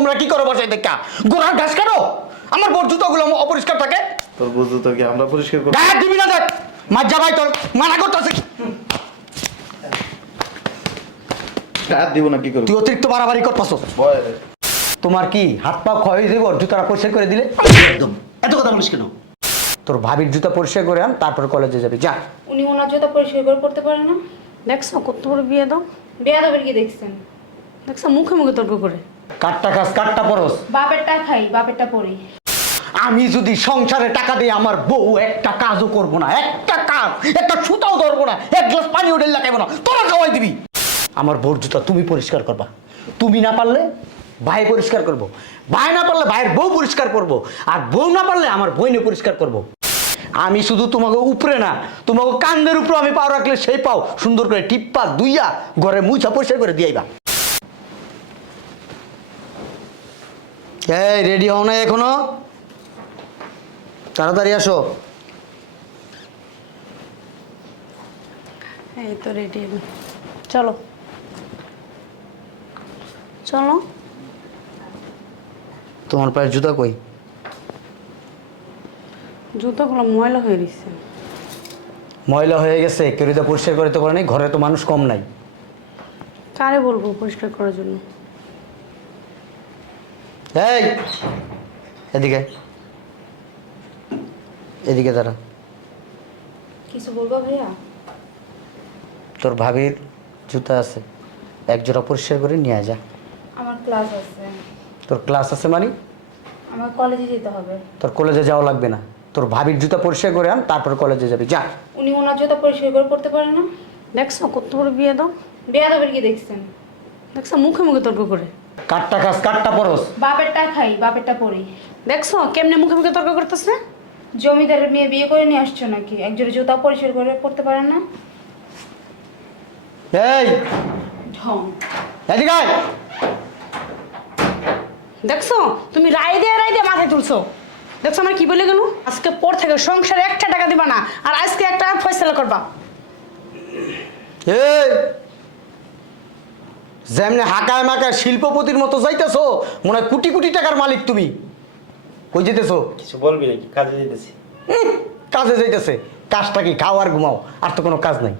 তোমরা কি করো বাসায় দেখা? গোড়ার ঘাস কাটো আমার বোর জুতোগুলো অপরিষ্কার থাকে। তোর বুঝতো তো কি আমরা পরিষ্কার করব? দিবি না দেখ। মাজ্জা ভাই তোর। মানা করতেছি। হাত দিব না কি করব? তুই অতিরিক্ত বাড়াবাড়ি করতেছ। তোমার কি হাত পা ক্ষয় হয়ে যাবে? জুতাটা পরিষ্কার করে দিলে? একদম। এত কথা বলিস কেন? তোর ভাবির জুতা পরিষ্কার করে আন তারপর কলেজে যাবি। যা। উনি ওনার জুতা পরিষ্কার করে পড়তে পারে না। দেখছ কত বড় বিয়ে দাও? বিয়ে বেয়াদবের কি দেখছেন? দেখছ মুখে মুখে তর্ক করে। কাটটা খাস কাটটা পরস। বাপেরটা খাই বাপেরটা পড়ি। আমি যদি সংসারে টাকা দিই আমার বউ একটা কাজও করব না একটা কাজ একটা সুতাও ধরবো না এক গ্লাস পানি ওদের লাগাইবো না তোরা খাওয়াই দিবি। আমার বউর জুতা তুমি পরিষ্কার করবা। তুমি না পারলে ভাই পরিষ্কার করব। ভাই না পারলে ভাইয়ের বউ পরিষ্কার করব। আর বউ না পারলে আমার বইনে পরিষ্কার করব। আমি শুধু তোমাকে উপরে না তোমাকে কান্দের উপরে আমি পাও রাখলে সেই পাও। সুন্দর করে টিপ্পা দুইয়া ঘরে মুছা পরিষ্কার করে দিয়াইবা এই রেডি হও না এখনও? তাড়াতাড়ি আসো। এই তো রেডি চলো। চলো। তোমার পায়ের জুতা কই? জুতোগুলো ময়লা হয়ে গেছে। ময়লা হয়ে গেছে কেউ তো পরিষ্কার করতে পারে নাই ঘরে তো মানুষ কম নাই। কারে বলব পরিষ্কার করার জন্য? এই এদিকে এদিকে দাঁড়া। কিছু বলব ভাইয়া? তোর ভাবির জুতা আছে এক জোড়া পরিষ্কার করে নিয়ে যা। আমার ক্লাস আছে। তোর ক্লাস আছে মানে? আমার কলেজে যেতে হবে। তোর কলেজে যাওয়া লাগবে না। তোর ভাবির জুতা পরিষ্কার করে আন তারপর কলেজে যাবি যা। উনি ওনার জুতা পরিষ্কার করে পড়তে পারে না? দেখছ কত বড় বিয়ে দাও। বেয়াদবের কি দেখছেন? দেখছ মুখে মুখে তর্ক করে। কাটটা খাস কাটটা পরস। বাপেরটা খাই বাপেরটা পড়ি দেখছ কেমনে মুখে মুখে তর্ক করতেছে? জমিদারের মেয়ে বিয়ে করে নিয়ে আসছো নাকি? একজোড়ে জুতা পরিষ্কার করে পড়তে পারেন না? এই! ঢং। এদিকে আয়। দেখছ তুমি রায় দিয়ে রায় দিয়ে মাথায় তুলছো। দেখছ আমার কি বলে গেল? আজকে পর থেকে সংসারে একটা টাকা দিবা না আর আজকে একটা ফয়সলা করবা। এই! যেমনি হাকায় মাকায় শিল্পপতির মতো যাইতেছো মনে হয় কোটি কোটি টাকার মালিক তুমি। কই যেতেছো? কিছু বলবি নাকি? কাজে যেতেছি কাজে যাইতেছে। কাজটা কি? খাও আর ঘুমাও আর তো কোনো কাজ নাই।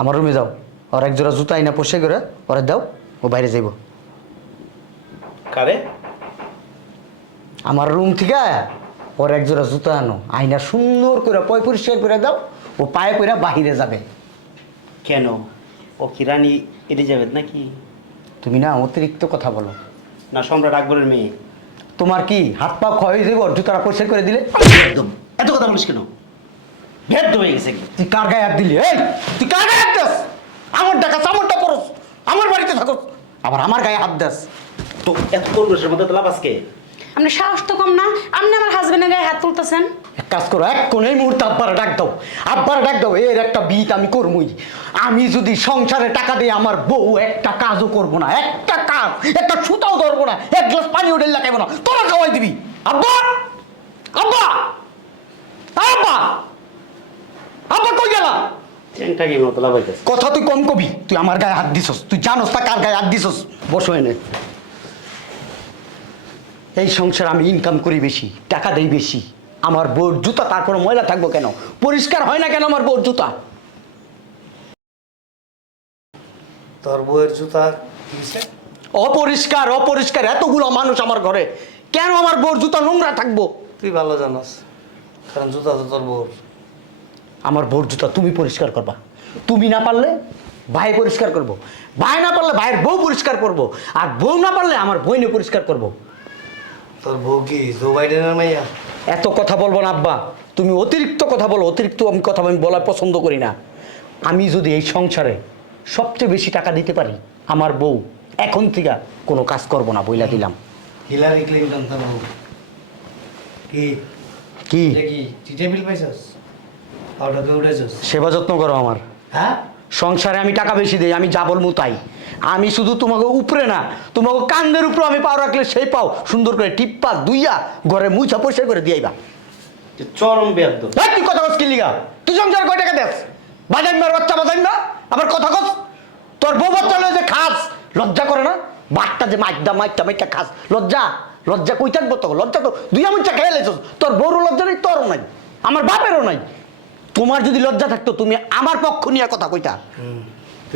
আমার রুমে যাও। ওর এক জোড়া জুতা আইনা পোষে করে ওরা দাও ও বাইরে যাইব। কারে? আমার রুম থেকে ওর এক জোড়া জুতা আনো আইনা সুন্দর করে পয় পরিষ্কার করে দাও ও পায়ে করে বাহিরে যাবে। কেন? ও কি রানী এলিজাবেথ নাকি? তুমি না অতিরিক্ত কথা বলো। না সম্রাট আকবরের মেয়ে। তোমার কি হাত পা ক্ষয় হয়ে যাবে ওর পরিষ্কার করে দিলে? একদম। এত কথা বলিস কেন? ভেদ হয়ে গেছে তুই কার গায়ে হাত দিলি? এই তুই কার গায়ে হাত দাস? আমার ডাকাস আমারটা পরস আমার বাড়িতে থাকস আবার আমার গায়ে হাত দাস। তো এত পরিবেশের মধ্যে তো লাভ আজকে আপনি সাহস তো কম না আপনি আমার হাজবেন্ডের গায়ে হাত তুলতেছেন। এক কাজ করো এক কোন এই মুহূর্তে আব্বার ডাক দাও। আব্বার ডাক দাও এর একটা বিট আমি করবই আমি যদি সংসারে টাকা দিই আমার বউ একটা কাজও করব না একটা কাজ একটা সুতাও ধরবো না এক গ্লাস পানি ওদের লাগাইবো না তোরা খাওয়াই দিবি। আব্বা আব্বা আব্বা আব্বা কই গেলা? কথা তুই কম কবি তুই আমার গায়ে হাত দিছস তুই জানোস তা কার গায়ে হাত দিছস। বসো এনে। এই সংসার আমি ইনকাম করি বেশি টাকা দেই বেশি আমার বোর জুতা তারপরে ময়লা থাকব কেন? পরিষ্কার হয় না কেন আমার বোর জুতা? তোর বউয়ের জুতা অপরিষ্কার অপরিষ্কার এতগুলো মানুষ আমার ঘরে। কেন আমার বোর জুতা নোংরা থাকব? তুই ভালো জানাস কারণ জুতা তো তোর বউর আমার বোর জুতা তুমি পরিষ্কার করবা। তুমি না পারলে ভাই পরিষ্কার করব। ভাই না পারলে ভাইয়ের বউ পরিষ্কার করব। আর বউ না পারলে আমার বইনে পরিষ্কার করব। তোর বউ কি জো বাইডেনের মাইয়া? এত কথা বলব না আব্বা। তুমি অতিরিক্ত কথা বলো অতিরিক্ত আমি কথা আমি বলা পছন্দ করি না। আমি যদি এই সংসারে সবচেয়ে বেশি টাকা দিতে পারি আমার বউ এখন থেকে কোনো কাজ করব না বইলা দিলাম। হিলারি ক্লিন্টন বউ। কি? কি? এটা কি? টি টেবিল পাইছস? সেবা যত্ন করো আমার। হ্যাঁ? সংসারে আমি টাকা বেশি দিই আমি যা বলব তাই। আমি শুধু তোমাকে উপরে না তোমাকে কান্দের উপরে আমি পাও রাখলে সেই পাও। সুন্দর করে টিপ্পা দুইয়া ঘরে মুছা পরিষ্কার করে দিয়াইবা চরম এই তুই কথা কস কি লিগা? তুই সংসার কয় টাকা দেস? বাজাইন মার বাচ্চা বাজাইন না? আবার কথা কস? তোর বউ বাচ্চা লয়ে যে খাস লজ্জা করে না? বাটটা যে মাইকদা মাইকটা মাইকটা খাস। লজ্জা? লজ্জা কই থাকব তো লজ্জা তো দুই আমুচা খেয়ে লেছিস? তোর বড় লজ্জা নেই তোরও নাই। আমার বাপেরও নাই। তোমার যদি লজ্জা থাকতো তুমি আমার পক্ষ নিয়ে কথা কইতা।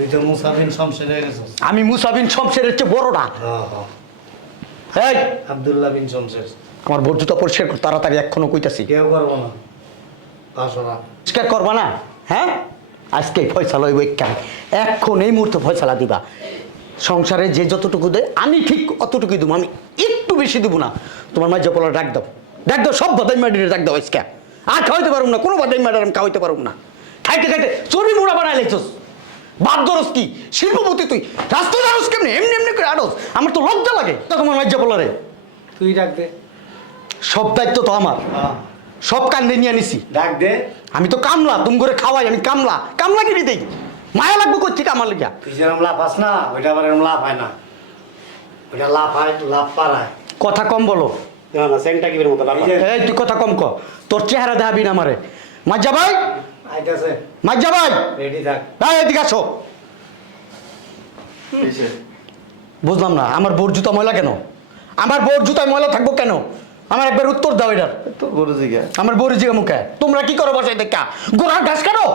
তুই তো মুসাফিন শমশের হয়ে গেছিস। আমি মুসাবিন শমশেরের চেয়ে বড়টা। হ্যাঁ এই! আবদুল্লাহ বিন শমশের। আমার জুতা পরিষ্কার কর, তাড়াতাড়ি এক্ষণও কইতাছি। কেউ করব না। আসরা পরিষ্কার করবা না? হ্যাঁ? আজকে ফয়সালা হইব কেন এখন এই মুহূর্তে ফয়সালা দিবা। সংসারে যে যতটুকু দেয় আমি ঠিক অতটুকুই দেবো। আমি একটু বেশি দেবো না। তোমার মাঝে পোলা ডাক দাও। ডাক দাও সব বাদাই মাটির ডাক দাও আজকে। আর খাওয়াইতে পারব না কোনো বাদাই মাটির আমি খাওয়াইতে পারব না। খাইতে খাইতে চর্বি মোড়া বানাই লেগছস বাদ দরস কি? শিল্পপতি তুই। রাস্তা দারস কেমনি? এমনি এমনি করে আড়স। আমার তো লজ্জা লাগে। তা তোমার লজ্জা পোলারে তুই ডাক দে। সব দায়িত্ব তো আমার। হ্যাঁ। সব কান্দে নিয়ে নিছি। ডাক দে। আমি তো কামলা তুমি করে খাওয়াই আমি কামলা। কামলা কিনে দেই মায়া লাগবে করছি কামার লিগা? তুই যেরকম লাভ পাস না ওইটা আবার এরকম লাভ হয় না। ওইটা লাভ হয় লাভ পারায় কথা কম বলো। না না সেন্টা কিবের মতো লাভ এই তুই কথা কম ক। তোর চেহারা দেখাবি না আমারে। মাজা ভাই আইতাছে মাজা ভাই। রেডি থাক। ভাই এদিকে আসো। বুঝলাম না আমার বোর জুতা ময়লা কেন? আমার বোর জুতায় ময়লা থাকব কেন? আমার একবার উত্তর দাও এটার। তোর বড় জিগা। আমার বোর জিগা মুখে। তোমরা কি করো বাসায় দেখা? গোড়ার ঘাস কাটো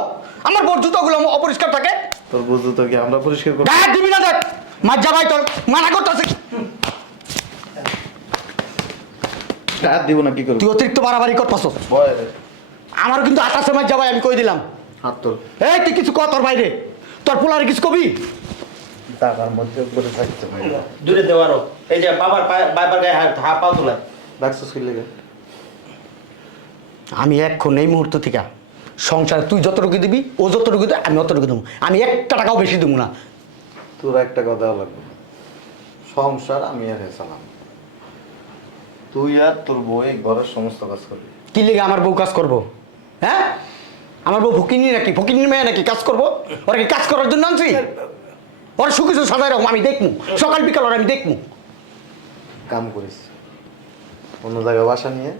আমার বোর জুতাগুলো অপরিষ্কার থাকে। তোর বুঝতো তো কি আমরা পরিষ্কার করব? দিবি না দেখ। মাজা ভাই তোর মানা করতেছে হাত দিব না কি করব? তুই অতিরিক্ত বাড়াবাড়ি করতেছ বয় আমারও কিন্তু আঠাশে মাস যাবাই আমি কই দিলাম? হাত তোর এই তুই কিছু কর তোর বাইরে? তোর পোলারে কিছু কবি? টাকার মধ্যে করে থাকতে ভাই দূরে দেওয়ারও এই যে বাবার বাবার গায়ে হাত হা পাও তোলা ডাকছিস কি লেগে আমি এখন এই মুহূর্ত থেকে সংসারে তুই যতটুকু দিবি ও যতটুকু দেবে আমি অতটুকু দেবো। আমি একটা টাকাও বেশি দেবো না। তোর একটা কথা লাগবে। সংসার আমি আর হেসালাম তুই আর তোর বই ঘরের সমস্ত কাজ করবি। কি লেগে আমার বউ কাজ করব? হ্যাঁ? আমার বউ ফকিনি নাকি? ফকিনি মেয়ে নাকি কাজ করব? ওরা কি কাজ করার জন্য আনছি? ওরা সুখী সাজাই রাখব আমি দেখব সকাল বিকাল ওরা আমি দেখব কাম করিস। অন্য জায়গায় বাসা নিয়ে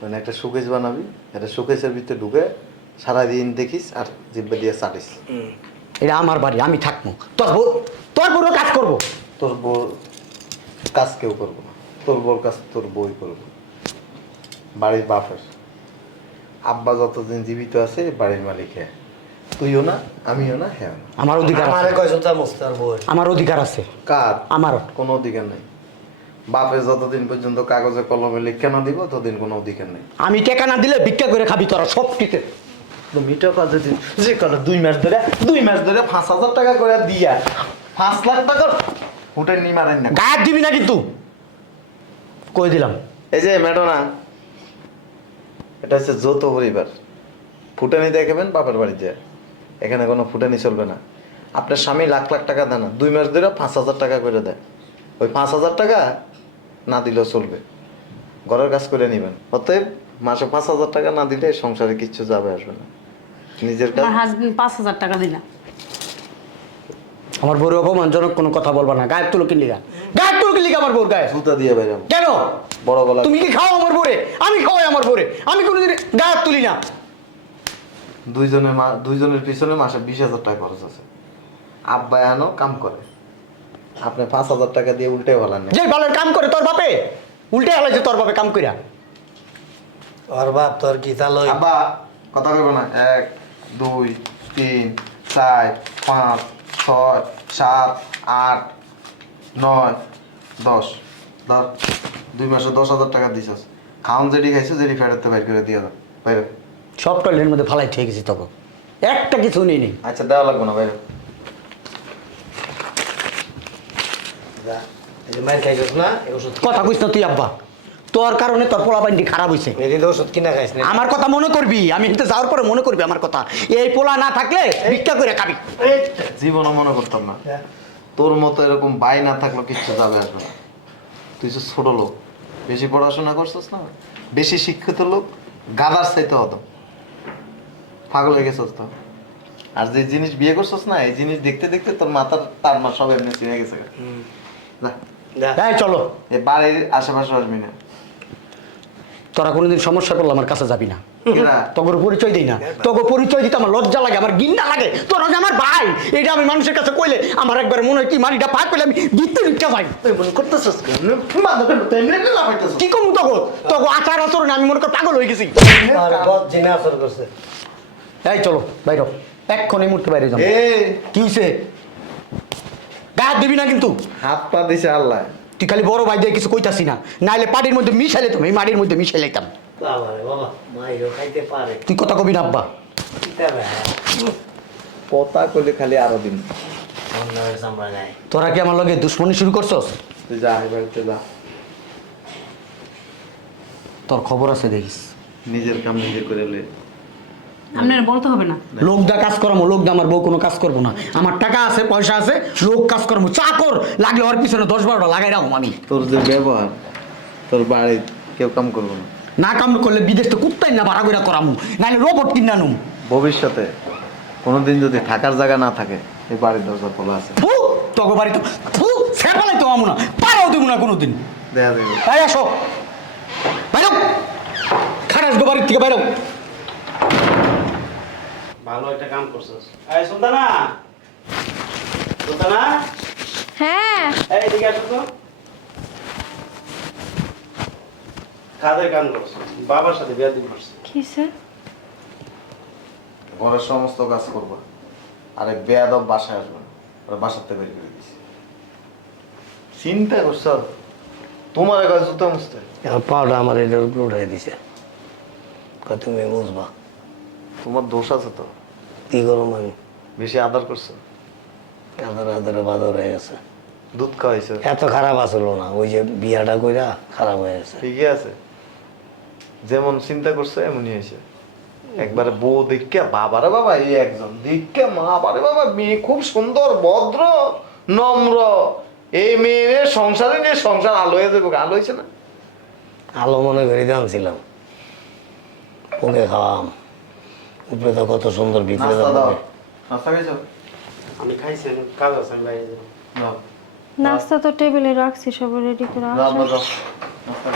মানে একটা শোকেস বানাবি একটা শোকেসের ভিতরে ঢুকে সারাদিন দেখিস আর জিব্বা দিয়ে চাটিস। এটা আমার বাড়ি আমি থাকব তোর বউ তোর বউরও কাজ করব। তোর বউ কাজ কেউ করব তোর বউর কাজ তোর বই করব। বাড়ির বাপের। আব্বা যতদিন জীবিত আছে বাড়ির মালিক। হ্যাঁ তুইও না আমিও না হ্যাঁ আমার অধিকার আমারে আছে কয় জোতা মুস্তার বই আমার অধিকার আছে। কার? আমারও কোনো অধিকার নেই। বাপে যতদিন পর্যন্ত কাগজে কলমে লিখে না দিব ততদিন কোনো অধিকার নেই। আমি টেকা না দিলে ভিক্ষা করে খাবি তোরা সব টিকে মিটার কাজে দিন যে দুই মাস ধরে দুই মাস ধরে পাঁচ হাজার টাকা করে দিয়া পাঁচ লাখ টাকা উঠে নি মারেন না। গায়ে দিবি না কিন্তু। কই দিলাম? এই যে ম্যাডোনা এটা হচ্ছে যৌথ পরিবার। ফুটানি দেখাবেন বাপের বাড়ি যায় এখানে কোনো ফুটানি চলবে না। আপনার স্বামী লাখ লাখ টাকা দেয় না। দুই মাস ধরে পাঁচ হাজার টাকা করে দেয়। ওই পাঁচ হাজার টাকা না দিলেও চলবে। ঘরের কাজ করে নেবেন। অতএব মাসে পাঁচ হাজার টাকা না দিলে সংসারে কিচ্ছু যাবে, আসবে না। নিজের কাজ পাঁচ হাজার টাকা দিলাম। আমার বউর অপমানজনক কোনো কথা বলবা না। গায়ের তুলো কিনলিগা গায়ের তুলো কিনলিগা আমার বউর গায়ে। জুতা দিয়ে বাইরে কেন? বড় গলা। তুমি কি খাও আমার বউরে? আমি খাওয়াই আমার বউরে। আমি কোনোদিন গায়ের তুলি না। দুইজনের মা দুইজনের পিছনে মাসে বিশ হাজার টাকা খরচ আছে। আব্বাই আনো কাম করে। আপনি পাঁচ হাজার টাকা দিয়ে উল্টে ভালান যে বালের কাম করে তোর বাপে? উল্টে হালাইছে তোর বাপে কাম কইরা। ওর বাপ তোর কি তাহলে ওই আব্বা কথা কইব না। এক দুই তিন চার পাঁচ ছয় সাত আট নয় দশ। ধর দুই মাসে দশ হাজার টাকা দিছস খাওন যেটি খাইছো যেটি ফেরতে বাইর করে দিয়ে দাও। বাইরে। সব টয়লেটের মধ্যে ফালাই ঠিক গেছি তখন একটা কিছু নেই নি। আচ্ছা দেওয়া লাগবে না বাইরে। যা, এই যে না এই কথা কইস না তুই আব্বা। তোর কারণে তোর পোলা বান্ডি খারাপ হয়েছে ওষুধ কিনা খাইস না। আমার কথা মনে করবি আমি কিন্তু যাওয়ার পরে মনে করবি আমার কথা। এই পোলা না থাকলে ভিক্ষা করে খাবি। জীবনও মনে করতাম না। তোর মতো এরকম বাই না থাকলেও কিচ্ছু যাবে আসবে না। তুই তো ছোট লোক বেশি পড়াশোনা করছিস না? বেশি শিক্ষিত লোক গাদার চাইতে হতো পাগল হয়ে গেছিস তো। আর যে জিনিস বিয়ে করছিস না এই জিনিস দেখতে দেখতে তোর মাথার তার মা সব এমনি চিনে গেছে। যা। চলো। এ বাড়ির আশেপাশে আসবি না। তোরা কোনোদিন সমস্যা করলে আমার কাছে যাবি না। তোর পরিচয় দিই না। তোকে পরিচয় দিতে আমার লজ্জা লাগে আমার গিন্না লাগে। তোরা যে আমার ভাই। এটা আমি মানুষের কাছে কইলে আমার একবার মনে হয় কি মারিটা পা কইলে আমি দিতে দিতে ভাই মনে। কি করব তখন তোকে আচার আচরণে আমি মনে কর পাগল হয়ে গেছি। আর বদ জিনা আসর করছে। এই চলো বাইর। এক্ষণ এই মুহূর্তে বাইরে যাব এ কি হয়েছে গায়ে দিবি না কিন্তু? হাত পা দিছে আল্লাহ। তুই খালি বড় ভাই দিয়ে কিছু কইতাছি না। নাইলে পাটির মধ্যে মিশাইলে তুমি এই মাটির মধ্যে মিশাইলাইতাম। বাবা রে বাবা মাইরও খাইতে পারে। তুই কথা কবি না আব্বা। পতা করলে খালি আরও দিন। তোরা কি আমার লগে দুশ্মনী শুরু করছস? তুই যা। তোর খবর আছে দেখিস। নিজের কাম নিজে করে লে। আপনার বলতে হবে না। লোকদা কাজ করামো লোকদা আমার বউ কোনো কাজ করব না। আমার টাকা আছে পয়সা আছে লোক কাজ করব চাকর লাগলে ওর পিছনে দশ বারোটা লাগাই রাখো আমি। তোর যে ব্যবহার তোর বাড়ির কেউ কাম করব না। না কাম করলে বিদেশ তো কুত্তাই না ভাড়া করে করামু নাহলে রোবট কিনা নুম ভবিষ্যতে কোনোদিন যদি থাকার জায়গা না থাকে এই বাড়ির দরজা খোলা আছে। ফু তোকে বাড়ি তো ফু সেপালাই তো আমু না পারাও দেবো না কোনোদিন। দেখা দেবে। তাই আসো। বাইরো। খারাস গো বাড়ির থেকে বাইরো। ভালো একটা কাম করছস। এই সুলতানা! সুলতানা! হ্যাঁ। এই এদিকে আসো তো। কাদের কাম করছ? বাবার সাথে বিয়া দিন করছ কি স্যার ঘরের সমস্ত কাজ করবা। আরে বেয়াদব বাসায় আসবে না। ওরা বাসাতে বের করে দিছি চিন্তা করছ? তোমার কাছে জুতো মুছতে। এখন পাউডার আমার এটার উপরে উঠাই দিছে। তুমি বুঝবা। তোমার দোষ আছে তো। কি করুম আমি? বেশি আদর করছ? আদর আদরে বাদর হয়ে গেছে। দুধ খাওয়াইছো? এত খারাপ আসলো না ওই যে বিয়াটা কইরা খারাপ হয়ে গেছে। ঠিকই আছে। যেমন চিন্তা করছ এমনই হয়েছে। একবারে বউ দেখে বাবারে বাবা এই একজন দেখে মা বারে বাবা মেয়ে খুব সুন্দর ভদ্র নম্র। এই মেয়ের সংসারে নিয়ে সংসার আলো হয়ে যাবে আলো হয়েছে না? আলো মনে করে দামছিলাম ওকে খাওয়াম। উপরে কত সুন্দর ভিতরে আমি খাইছি কাজ আছে বাইরে নাস্তা তো টেবিলে রাখছি সব রেডি করে আসো নাস্তা